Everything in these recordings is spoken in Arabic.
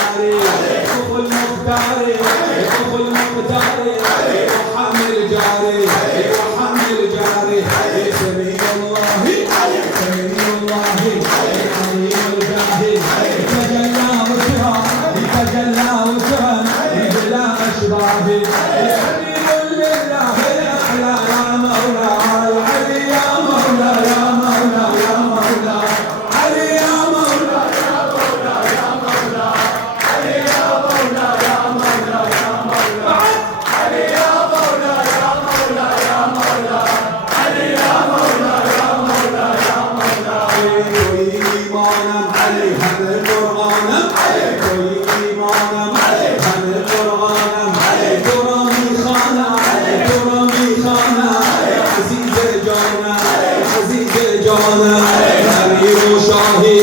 جاري أخو المختاري أخو المختاري وحامل جاري وحامل جاري سمي الله سمي الله عظيم الجاهي تجلى وجهه تجلى وجهه بلا أشباهه سبيل لله الأعلى يا مولاي علي يا مولاي يا مولاي يا مولاي علي يا مولاي يا مولاي يا مولاي علي يا مولاي يا مولاي يا مولاي علي يا مولاي يا مولاي يا مولاي علي يا مولاي يا مولاي يا مولاي إيمانا علي هذا القرآن علي إيمانا علي هذا القرآن علي كرامي خانا علي كرامي خانا عزيز جانا عزيز جانا أمير شاهي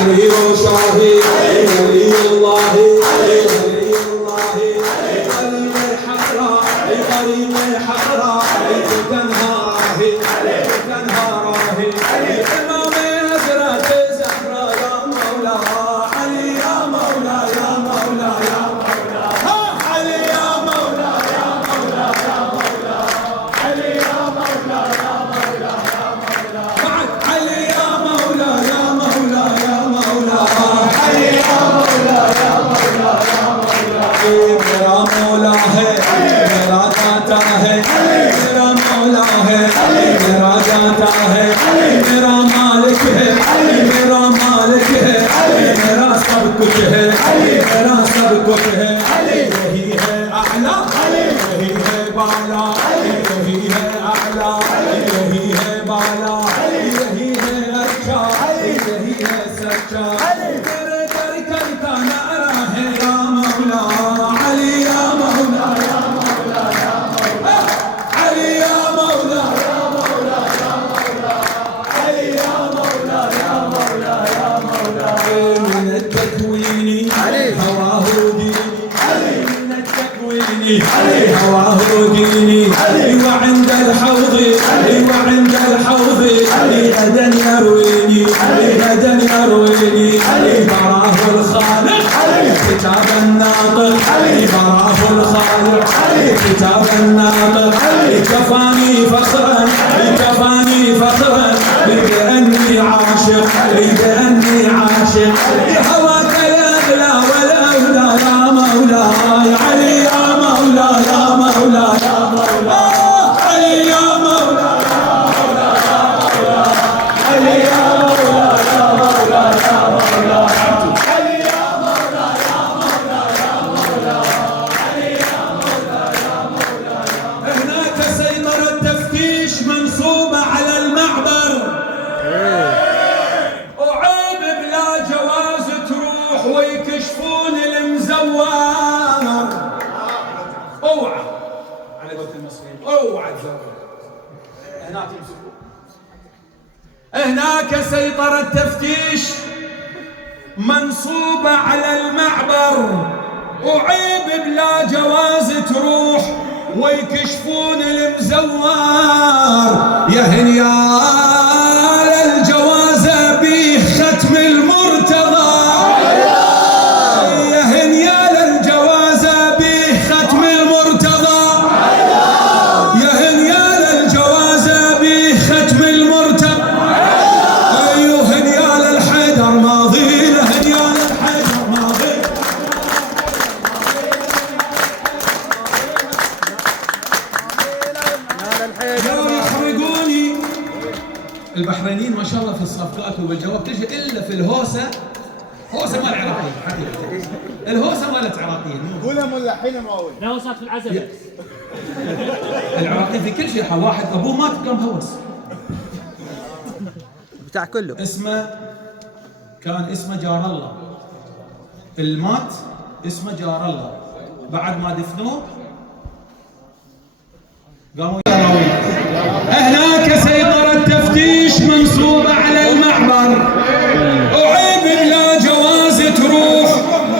أمير شاهي ولي الله ولي الله قريب الحقراء قريب الحقراء تنهاره تنهاره إمام حضرة الزهراء يا مولا علي يا مولا يا مولا يا مولا علي يا مولا يا مولا يا مولا علي يا مولا يا مولا يا مولا بعد علي يا مولا يا مولا يا مولا علي يا مولا يا مولا يا مولا मेरा मौला है मेरा दाता है मेरा मौला है मेरा दाता है मेरा मालिक है मेरा मालिक है मेरा सब कुछ है मेरा सब कुछ है यही है आला यही है बाला यही है आला यही है बाला यही है अच्छा यही है सच्चा तेरे दर का नारा है या मौला علي يا مولا يا مولا يا مولا علي يا مولا يا مولا يا مولا علي يا مولا يا مولا يا مولا من التكوين هواه ديني من التكوين هواه ديني وعند الحوض وعند الحوض غدا يرويني غدا يرويني تراه الخالق كتاب الناطق براه الخالق كتاب الناطق كفاني فخرا كفاني فخرا بأني عاشق بأني عاشق هواك الأغلى والأولى يا مولاي علي يا مولا يا مولا يا مولا علي يا مولا يا مولا يا مولا علي يا مولا يا مولا يا مولا منصوبة على المعبر وعيب بلا جواز تروح ويكشفون المزوار اوعى على قولة المصريين اوعى تزور هناك يمسكون هناك سيطرة تفتيش منصوبة على المعبر وعيب بلا جواز تروح ويكشفون المزوار يا هنيال الجوازة بيه ختم المرتضى يا هنيال الجوازة بيه ختم المرتضى يا هنيال الجوازة بيه ختم المرتضى ايوه هنيال الحيدر ماضي هنيال الحيدر ماضي يحرقوني البحرينيين ما شاء الله في الصفقات وبالجواب تجي الا في الهوسه هوسه مال عراقيين حقيقه الهوسه مالت عراقيين كلها ملحين معول الهوسات في العزبه العراقيين في كل شيء واحد ابوه مات قام هوس بتاع كله اسمه كان اسمه جار الله المات اسمه جار الله بعد ما دفنوه قاموا يراوي هناك سيطرة تفتيش منصوبة على المعبر وعيب بلا جواز تروح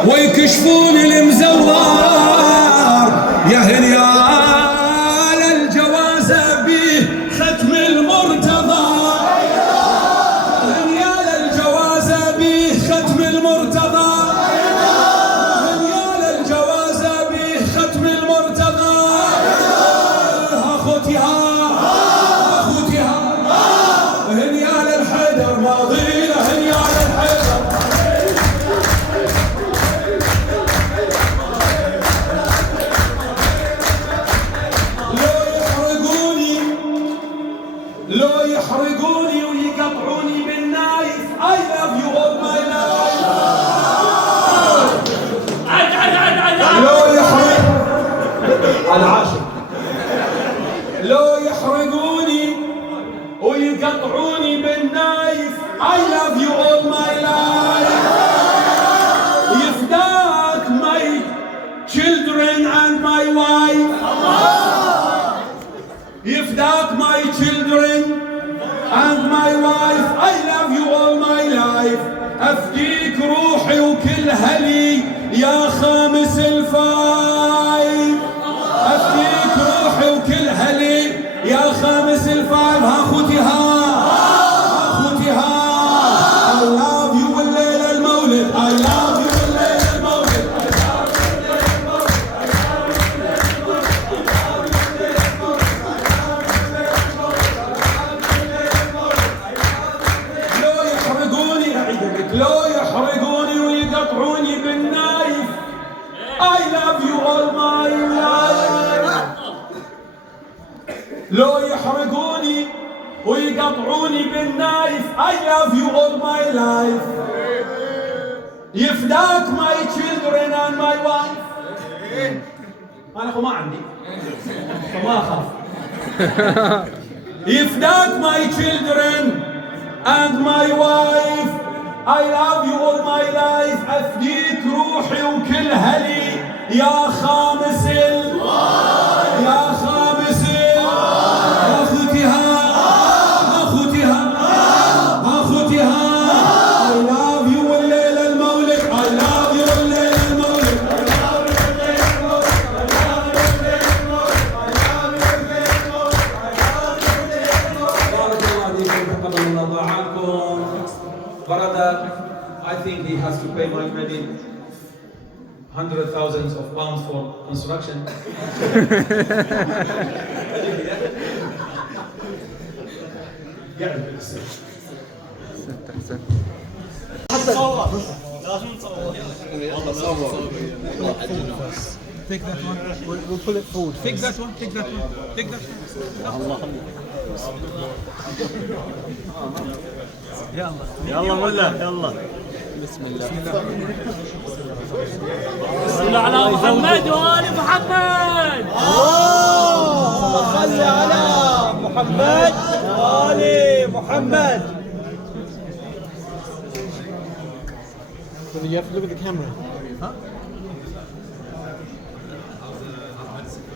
ويكشفون المزوار يا هنيال الجوازة بيه ختم المرتضى هنيال الجوازة بيه ختم المرتضى and my wife I love you all my life أفديك روحي وكلها لي يا خامس الفايف أفديك روحي وكلها لي يا خامس الفايف ها أخوتي ها أخوتي ها I love you والليلة المولد I love you والليلة المولد لو يحرقوني أعيدك لو يحرقوني ويقطعوني بالنايف I love you all my life لو يحرقوني ويقطعوني بالنايف I love you all my life يفداك my children and my wife أنا أخو ما عندي فما أخاف يفداك my children and my wife I love you all my life أفديك روحي وكلها لي يا خامس يا خامس أخوتي ها أخوتي ها أخوتي ها I love you والليلة المولد I love you والليلة المولد بارك الله فيكم تقبل الله دعاءكم Brother, I think he has to pay maybe hundreds of thousands of pounds for construction. Take that one. We'll pull it forward. Take that one. Take that one. Take that one. يلا ملا يلا بسم الله. صل على محمد وآل محمد اللهم صل على محمد وآل محمد. You have to look at the camera.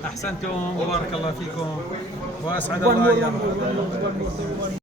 أحسنتم وبارك الله فيكم وأسعد الله أيامكم.